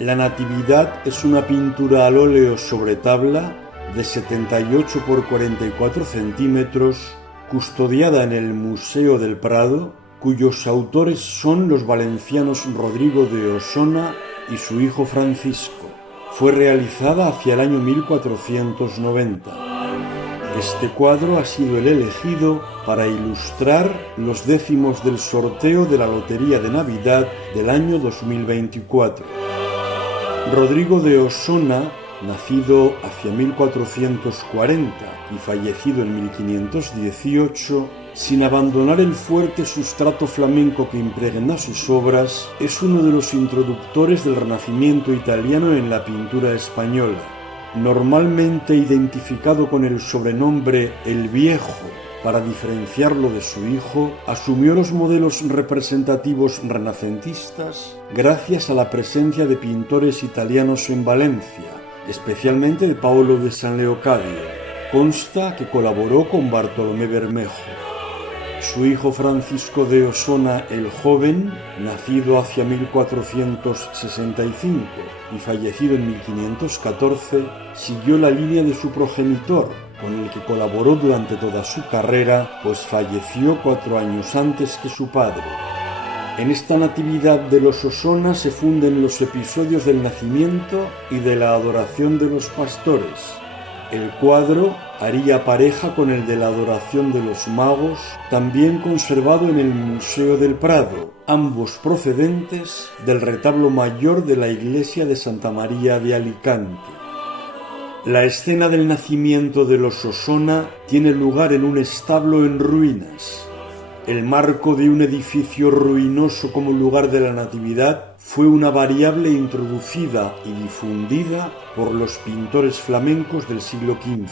La Natividad es una pintura al óleo sobre tabla de 78 por 44 centímetros, custodiada en el Museo del Prado, cuyos autores son los valencianos Rodrigo de Osona y su hijo Francisco. Fue realizada hacia el año 1490. Este cuadro ha sido el elegido para ilustrar los décimos del sorteo de la Lotería de Navidad del año 2024. Rodrigo de Osona, nacido hacia 1440 y fallecido en 1518, sin abandonar el fuerte sustrato flamenco que impregna sus obras, es uno de los introductores del Renacimiento italiano en la pintura española. Normalmente identificado con el sobrenombre El Viejo, para diferenciarlo de su hijo, asumió los modelos representativos renacentistas gracias a la presencia de pintores italianos en Valencia, especialmente de Paolo de San Leocadio. Consta que colaboró con Bartolomé Bermejo. Su hijo Francisco de Osona el Joven, nacido hacia 1465 y fallecido en 1514, siguió la línea de su progenitor, con el que colaboró durante toda su carrera, pues falleció 4 años antes que su padre. En esta Natividad de los Osona se funden los episodios del nacimiento y de la adoración de los pastores. El cuadro haría pareja con el de la adoración de los magos, también conservado en el Museo del Prado, ambos procedentes del retablo mayor de la iglesia de Santa María de Alicante. La escena del nacimiento de los Osona tiene lugar en un establo en ruinas. El marco de un edificio ruinoso como lugar de la Natividad fue una variable introducida y difundida por los pintores flamencos del siglo XV.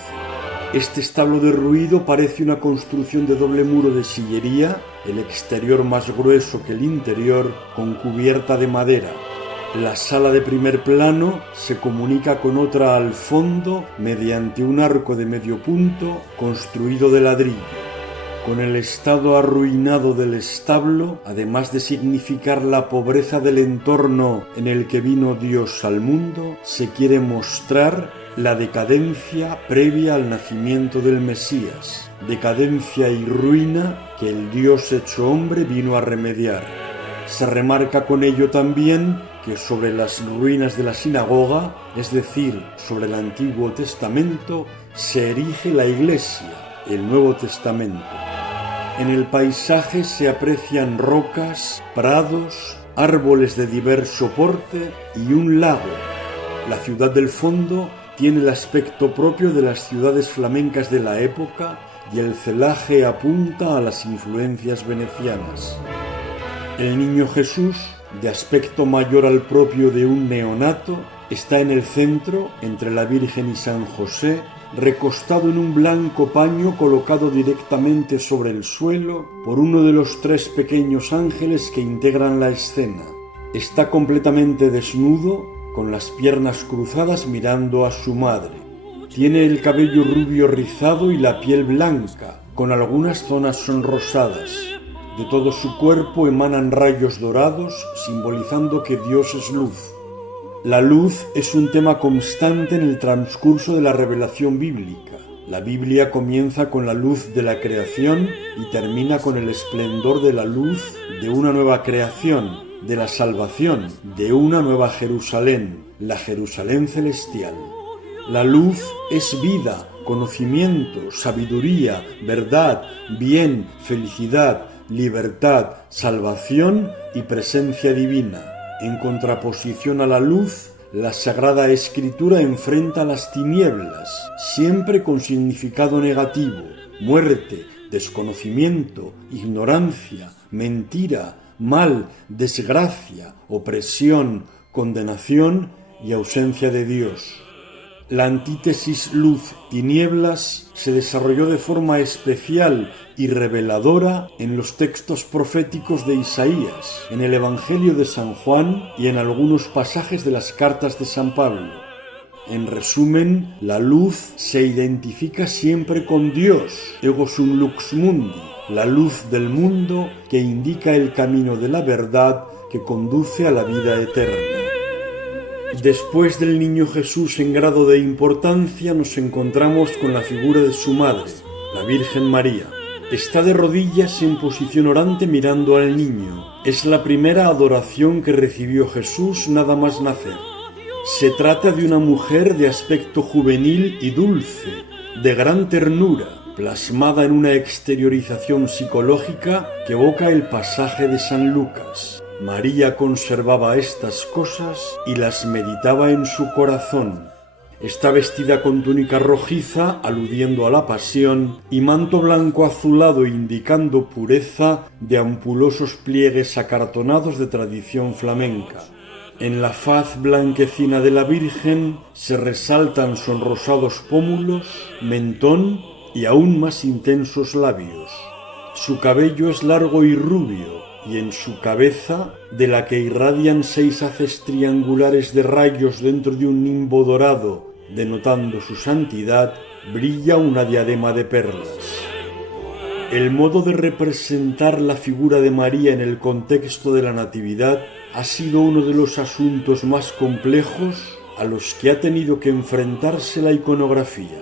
Este establo derruido parece una construcción de doble muro de sillería, el exterior más grueso que el interior, con cubierta de madera. La sala de primer plano se comunica con otra al fondo mediante un arco de medio punto construido de ladrillo. Con el estado arruinado del establo, además de significar la pobreza del entorno en el que vino Dios al mundo, se quiere mostrar la decadencia previa al nacimiento del Mesías, decadencia y ruina que el Dios hecho hombre vino a remediar. Se remarca con ello también que sobre las ruinas de la sinagoga, es decir, sobre el Antiguo Testamento, se erige la Iglesia, el Nuevo Testamento. En el paisaje se aprecian rocas, prados, árboles de diverso porte y un lago. La ciudad del fondo tiene el aspecto propio de las ciudades flamencas de la época y el celaje apunta a las influencias venecianas. El niño Jesús, de aspecto mayor al propio de un neonato, está en el centro, entre la Virgen y San José, recostado en un blanco paño colocado directamente sobre el suelo por uno de los 3 pequeños ángeles que integran la escena. Está completamente desnudo, con las piernas cruzadas mirando a su madre. Tiene el cabello rubio rizado y la piel blanca, con algunas zonas sonrosadas. De todo su cuerpo emanan rayos dorados, simbolizando que Dios es luz. La luz es un tema constante en el transcurso de la revelación bíblica. La Biblia comienza con la luz de la creación y termina con el esplendor de la luz de una nueva creación, de la salvación, de una nueva Jerusalén, la Jerusalén celestial. La luz es vida, conocimiento, sabiduría, verdad, bien, felicidad, libertad, salvación y presencia divina. En contraposición a la luz, la Sagrada Escritura enfrenta las tinieblas, siempre con significado negativo: muerte, desconocimiento, ignorancia, mentira, mal, desgracia, opresión, condenación y ausencia de Dios. La antítesis luz-tinieblas se desarrolló de forma especial y reveladora en los textos proféticos de Isaías, en el Evangelio de San Juan y en algunos pasajes de las cartas de San Pablo. En resumen, la luz se identifica siempre con Dios, ego sum lux mundi, la luz del mundo que indica el camino de la verdad que conduce a la vida eterna. Después del niño Jesús en grado de importancia, nos encontramos con la figura de su madre, la Virgen María. Está de rodillas en posición orante mirando al niño. Es la primera adoración que recibió Jesús nada más nacer. Se trata de una mujer de aspecto juvenil y dulce, de gran ternura, plasmada en una exteriorización psicológica que evoca el pasaje de San Lucas. María conservaba estas cosas y las meditaba en su corazón. Está vestida con túnica rojiza, aludiendo a la pasión, y manto blanco azulado indicando pureza de ampulosos pliegues acartonados de tradición flamenca. En la faz blanquecina de la Virgen se resaltan sonrosados pómulos, mentón y aún más intensos labios. Su cabello es largo y rubio, y en su cabeza, de la que irradian 6 haces triangulares de rayos dentro de un nimbo dorado, denotando su santidad, brilla una diadema de perlas. El modo de representar la figura de María en el contexto de la Natividad ha sido uno de los asuntos más complejos a los que ha tenido que enfrentarse la iconografía.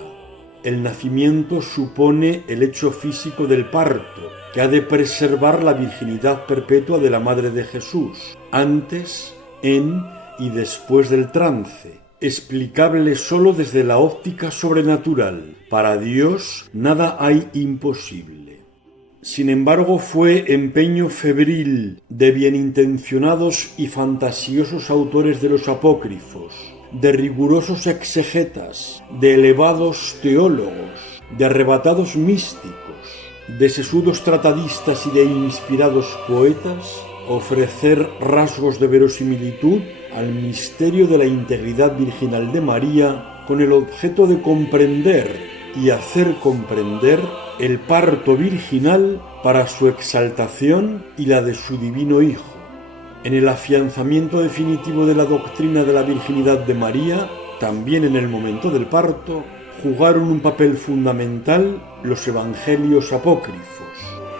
El nacimiento supone el hecho físico del parto, que ha de preservar la virginidad perpetua de la Madre de Jesús, antes, en y después del trance, explicable sólo desde la óptica sobrenatural. Para Dios nada hay imposible. Sin embargo, fue empeño febril de bienintencionados y fantasiosos autores de los apócrifos, de rigurosos exegetas, de elevados teólogos, de arrebatados místicos, de sesudos tratadistas y de inspirados poetas, ofrecer rasgos de verosimilitud al misterio de la integridad virginal de María con el objeto de comprender y hacer comprender el parto virginal para su exaltación y la de su divino Hijo. En el afianzamiento definitivo de la doctrina de la virginidad de María, también en el momento del parto, jugaron un papel fundamental los evangelios apócrifos,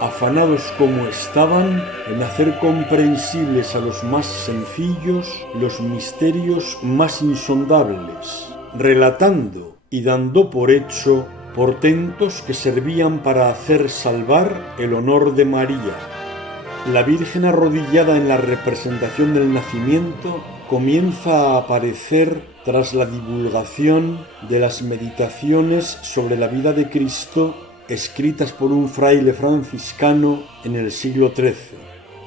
afanados como estaban en hacer comprensibles a los más sencillos los misterios más insondables, relatando y dando por hecho portentos que servían para hacer salvar el honor de María. La Virgen arrodillada en la representación del nacimiento comienza a aparecer tras la divulgación de las meditaciones sobre la vida de Cristo escritas por un fraile franciscano en el siglo XIII.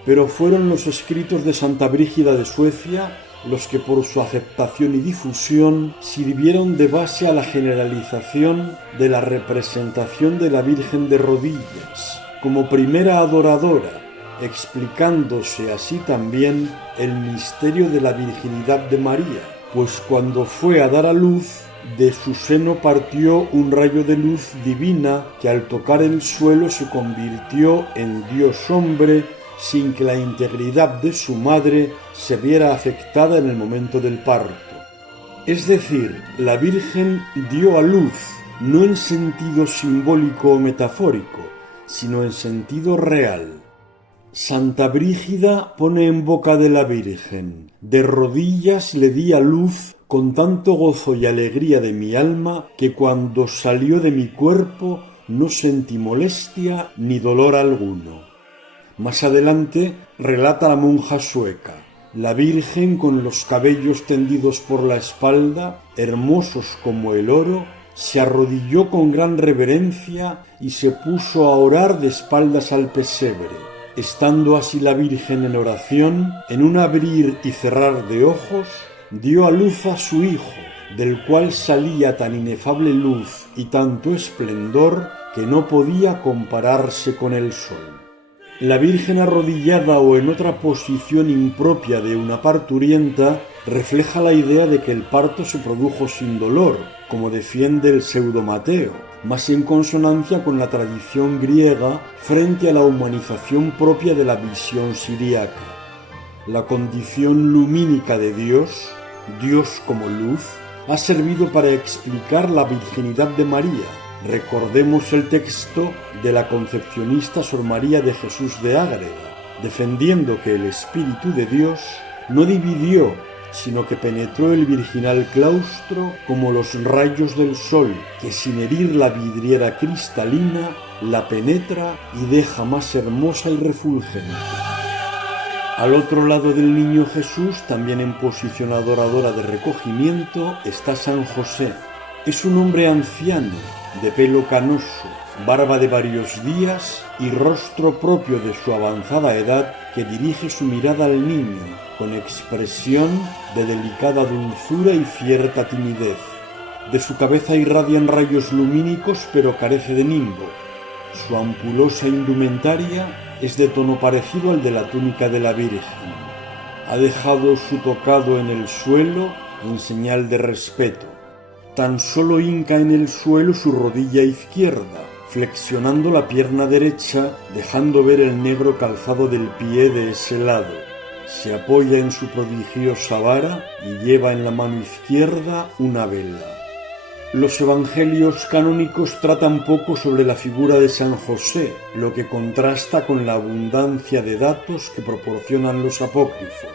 Pero fueron los escritos de Santa Brígida de Suecia los que por su aceptación y difusión sirvieron de base a la generalización de la representación de la Virgen de rodillas, como primera adoradora, explicándose así también el misterio de la virginidad de María, pues cuando fue a dar a luz, de su seno partió un rayo de luz divina que al tocar el suelo se convirtió en Dios hombre sin que la integridad de su madre se viera afectada en el momento del parto. Es decir, la Virgen dio a luz, no en sentido simbólico o metafórico, sino en sentido real. Santa Brígida pone en boca de la Virgen: de rodillas le di a luz con tanto gozo y alegría de mi alma que cuando salió de mi cuerpo no sentí molestia ni dolor alguno. Más adelante relata la monja sueca: la Virgen, con los cabellos tendidos por la espalda, hermosos como el oro, se arrodilló con gran reverencia y se puso a orar de espaldas al pesebre. Estando así la Virgen en oración, en un abrir y cerrar de ojos, dio a luz a su Hijo, del cual salía tan inefable luz y tanto esplendor que no podía compararse con el sol. La Virgen arrodillada o en otra posición impropia de una parturienta refleja la idea de que el parto se produjo sin dolor, como defiende el Pseudo Mateo, más en consonancia con la tradición griega frente a la humanización propia de la visión siriaca. La condición lumínica de Dios, Dios como luz, ha servido para explicar la virginidad de María. Recordemos el texto de la concepcionista Sor María de Jesús de Ágreda, defendiendo que el Espíritu de Dios no dividió, sino que penetró el virginal claustro como los rayos del sol, que sin herir la vidriera cristalina, la penetra y deja más hermosa y refulgente. Al otro lado del niño Jesús, también en posición adoradora de recogimiento, está San José. Es un hombre anciano, de pelo canoso, barba de varios días y rostro propio de su avanzada edad, que dirige su mirada al niño, con expresión de delicada dulzura y cierta timidez. De su cabeza irradian rayos lumínicos, pero carece de nimbo. Su ampulosa indumentaria es de tono parecido al de la túnica de la Virgen. Ha dejado su tocado en el suelo en señal de respeto. Tan solo hinca en el suelo su rodilla izquierda, flexionando la pierna derecha, dejando ver el negro calzado del pie de ese lado. Se apoya en su prodigiosa vara y lleva en la mano izquierda una vela. Los evangelios canónicos tratan poco sobre la figura de San José, lo que contrasta con la abundancia de datos que proporcionan los apócrifos.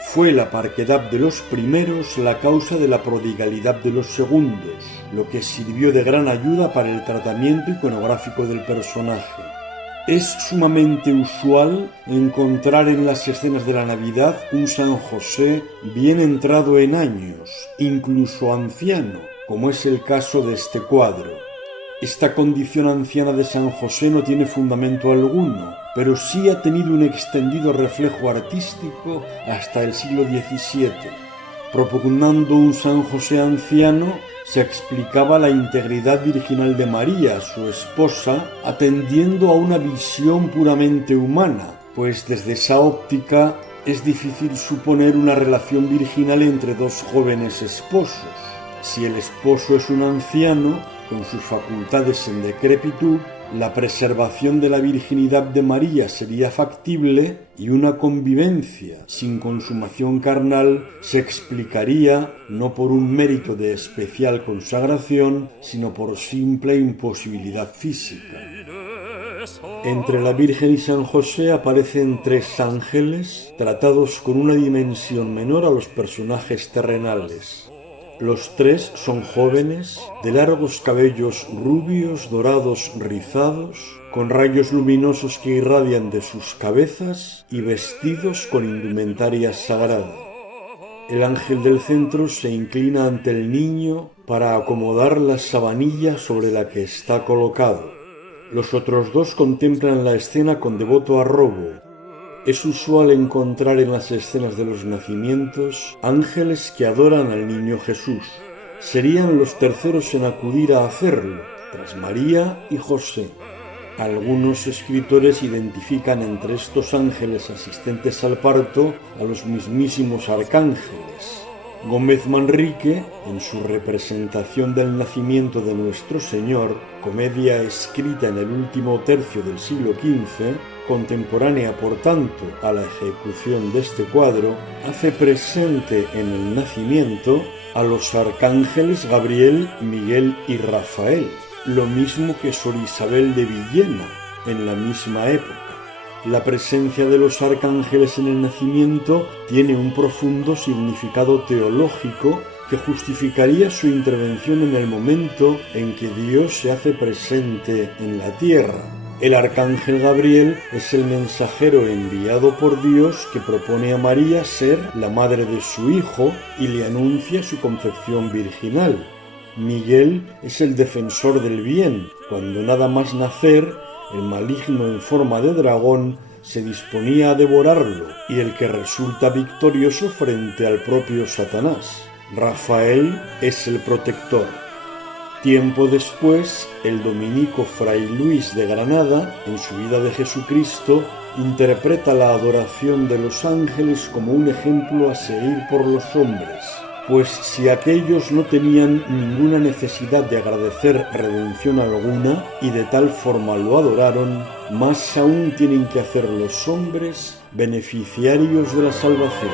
Fue la parquedad de los primeros la causa de la prodigalidad de los segundos, lo que sirvió de gran ayuda para el tratamiento iconográfico del personaje. Es sumamente usual encontrar en las escenas de la Navidad un San José bien entrado en años, incluso anciano, como es el caso de este cuadro. Esta condición anciana de San José no tiene fundamento alguno, pero sí ha tenido un extendido reflejo artístico hasta el siglo XVII. Propugnando un San José anciano, se explicaba la integridad virginal de María, su esposa, atendiendo a una visión puramente humana, pues desde esa óptica es difícil suponer una relación virginal entre dos jóvenes esposos. Si el esposo es un anciano, con sus facultades en decrepitud, la preservación de la virginidad de María sería factible y una convivencia sin consumación carnal se explicaría no por un mérito de especial consagración, sino por simple imposibilidad física. Entre la Virgen y San José aparecen tres ángeles tratados con una dimensión menor a los personajes terrenales. Los tres son jóvenes, de largos cabellos rubios, dorados, rizados, con rayos luminosos que irradian de sus cabezas y vestidos con indumentaria sagrada. El ángel del centro se inclina ante el niño para acomodar la sabanilla sobre la que está colocado. Los otros dos contemplan la escena con devoto arrobo. Es usual encontrar en las escenas de los nacimientos ángeles que adoran al niño Jesús. Serían los terceros en acudir a hacerlo, tras María y José. Algunos escritores identifican entre estos ángeles asistentes al parto a los mismísimos arcángeles. Gómez Manrique, en su representación del nacimiento de Nuestro Señor, comedia escrita en el último tercio del siglo XV, contemporánea por tanto a la ejecución de este cuadro, hace presente en el nacimiento a los arcángeles Gabriel, Miguel y Rafael, lo mismo que Sor Isabel de Villena en la misma época. La presencia de los arcángeles en el nacimiento tiene un profundo significado teológico que justificaría su intervención en el momento en que Dios se hace presente en la tierra. El arcángel Gabriel es el mensajero enviado por Dios que propone a María ser la madre de su hijo y le anuncia su concepción virginal. Miguel es el defensor del bien. Cuando nada más nacer, el maligno en forma de dragón se disponía a devorarlo y el que resulta victorioso frente al propio Satanás. Rafael es el protector. Tiempo después, el dominico Fray Luis de Granada, en su vida de Jesucristo, interpreta la adoración de los ángeles como un ejemplo a seguir por los hombres, pues si aquellos no tenían ninguna necesidad de agradecer redención alguna y de tal forma lo adoraron, más aún tienen que hacer los hombres beneficiarios de la salvación.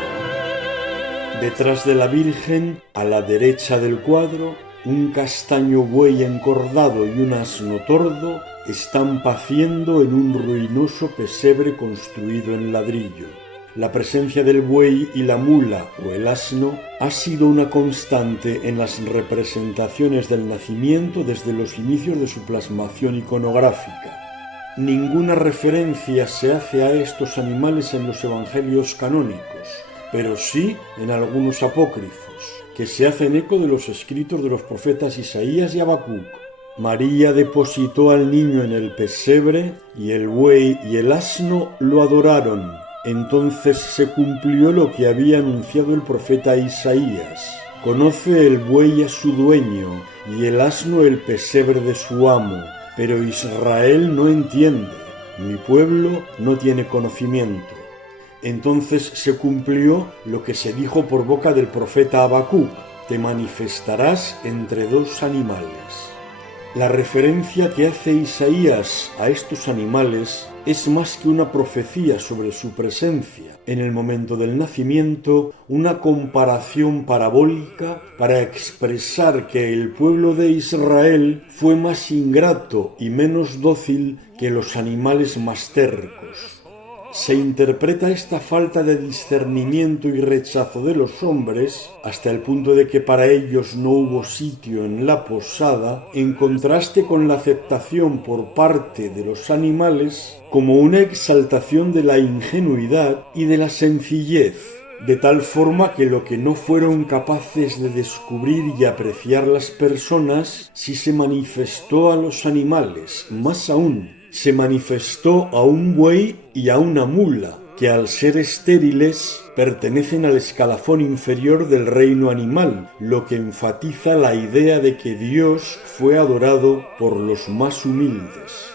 Detrás de la Virgen, a la derecha del cuadro, un castaño buey encordado y un asno tordo están paciendo en un ruinoso pesebre construido en ladrillo. La presencia del buey y la mula o el asno ha sido una constante en las representaciones del nacimiento desde los inicios de su plasmación iconográfica. Ninguna referencia se hace a estos animales en los evangelios canónicos, pero sí en algunos apócrifos, que se hacen eco de los escritos de los profetas Isaías y Habacuc. María depositó al niño en el pesebre y el buey y el asno lo adoraron. Entonces se cumplió lo que había anunciado el profeta Isaías. Conoce el buey a su dueño y el asno el pesebre de su amo, pero Israel no entiende, mi pueblo no tiene conocimiento. Entonces se cumplió lo que se dijo por boca del profeta Habacuc: te manifestarás entre dos animales. La referencia que hace Isaías a estos animales es más que una profecía sobre su presencia en el momento del nacimiento, una comparación parabólica para expresar que el pueblo de Israel fue más ingrato y menos dócil que los animales más tercos. Se interpreta esta falta de discernimiento y rechazo de los hombres, hasta el punto de que para ellos no hubo sitio en la posada, en contraste con la aceptación por parte de los animales como una exaltación de la ingenuidad y de la sencillez, de tal forma que lo que no fueron capaces de descubrir y apreciar las personas, sí se manifestó a los animales, más aún, se manifestó a un buey y a una mula, que al ser estériles pertenecen al escalafón inferior del reino animal, lo que enfatiza la idea de que Dios fue adorado por los más humildes.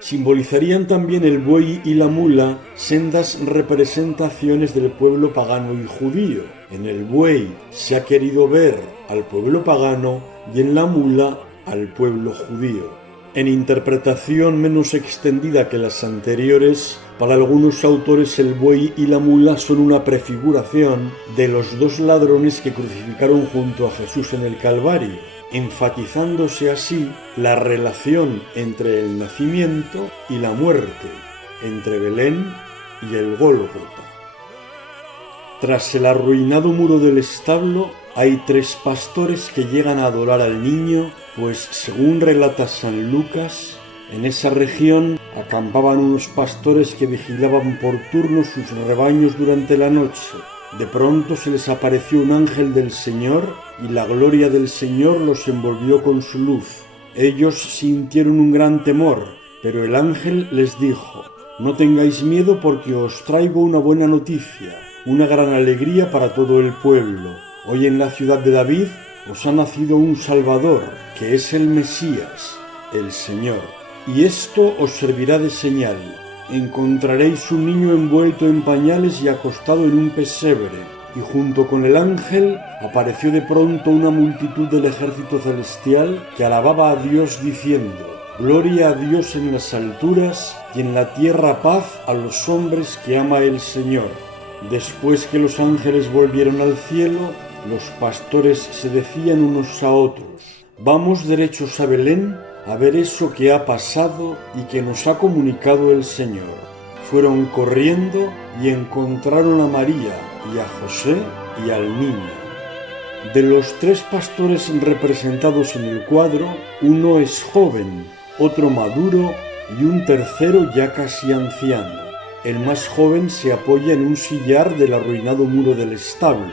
Simbolizarían también el buey y la mula sendas representaciones del pueblo pagano y judío. En el buey se ha querido ver al pueblo pagano y en la mula al pueblo judío. En interpretación menos extendida que las anteriores, para algunos autores el buey y la mula son una prefiguración de los dos ladrones que crucificaron junto a Jesús en el Calvario, enfatizándose así la relación entre el nacimiento y la muerte, entre Belén y el Gólgota. Tras el arruinado muro del establo, hay tres pastores que llegan a adorar al niño, pues según relata San Lucas, en esa región acampaban unos pastores que vigilaban por turno sus rebaños durante la noche. De pronto se les apareció un ángel del Señor y la gloria del Señor los envolvió con su luz. Ellos sintieron un gran temor, pero el ángel les dijo: no tengáis miedo porque os traigo una buena noticia, una gran alegría para todo el pueblo. Hoy en la ciudad de David os ha nacido un Salvador, que es el Mesías, el Señor. Y esto os servirá de señal: encontraréis un niño envuelto en pañales y acostado en un pesebre. Y junto con el ángel apareció de pronto una multitud del ejército celestial que alababa a Dios diciendo: gloria a Dios en las alturas y en la tierra paz a los hombres que ama el Señor. Después que los ángeles volvieron al cielo, los pastores se decían unos a otros: vamos derechos a Belén a ver eso que ha pasado y que nos ha comunicado el Señor. Fueron corriendo y encontraron a María y a José y al niño. De los tres pastores representados en el cuadro, uno es joven, otro maduro y un tercero ya casi anciano. El más joven se apoya en un sillar del arruinado muro del establo.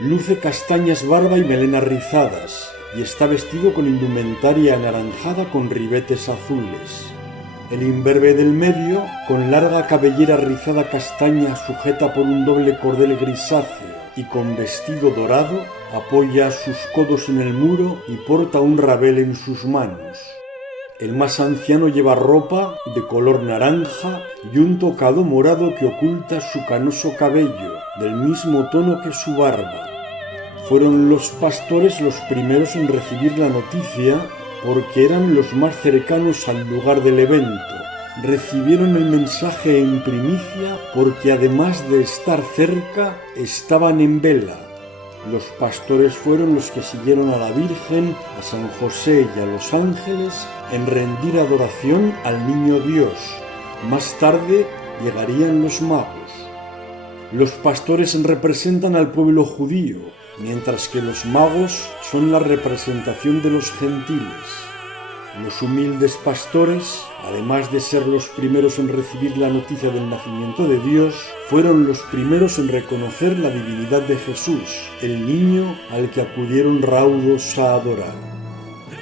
Luce castañas barba y melena rizadas, y está vestido con indumentaria anaranjada con ribetes azules. El imberbe del medio, con larga cabellera rizada castaña sujeta por un doble cordel grisáceo y con vestido dorado, apoya sus codos en el muro y porta un rabel en sus manos. El más anciano lleva ropa de color naranja y un tocado morado que oculta su canoso cabello, del mismo tono que su barba. Fueron los pastores los primeros en recibir la noticia porque eran los más cercanos al lugar del evento. Recibieron el mensaje en primicia porque además de estar cerca, estaban en vela. Los pastores fueron los que siguieron a la Virgen, a San José y a los ángeles en rendir adoración al niño Dios. Más tarde llegarían los magos. Los pastores representan al pueblo judío, mientras que los magos son la representación de los gentiles. Los humildes pastores, además de ser los primeros en recibir la noticia del nacimiento de Dios, fueron los primeros en reconocer la divinidad de Jesús, el niño al que acudieron raudos a adorar.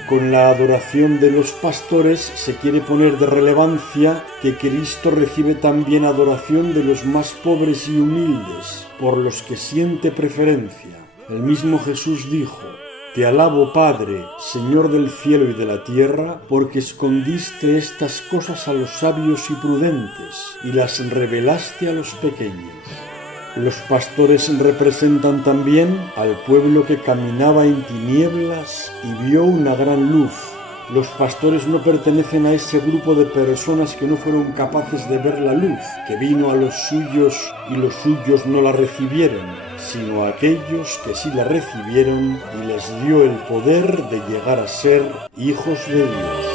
Con la adoración de los pastores se quiere poner de relevancia que Cristo recibe también adoración de los más pobres y humildes, por los que siente preferencia. El mismo Jesús dijo: «Te alabo, Padre, Señor del cielo y de la tierra, porque escondiste estas cosas a los sabios y prudentes, y las revelaste a los pequeños». Los pastores representan también al pueblo que caminaba en tinieblas y vio una gran luz. Los pastores no pertenecen a ese grupo de personas que no fueron capaces de ver la luz, que vino a los suyos y los suyos no la recibieron, sino a aquellos que sí la recibieron y les dio el poder de llegar a ser hijos de Dios.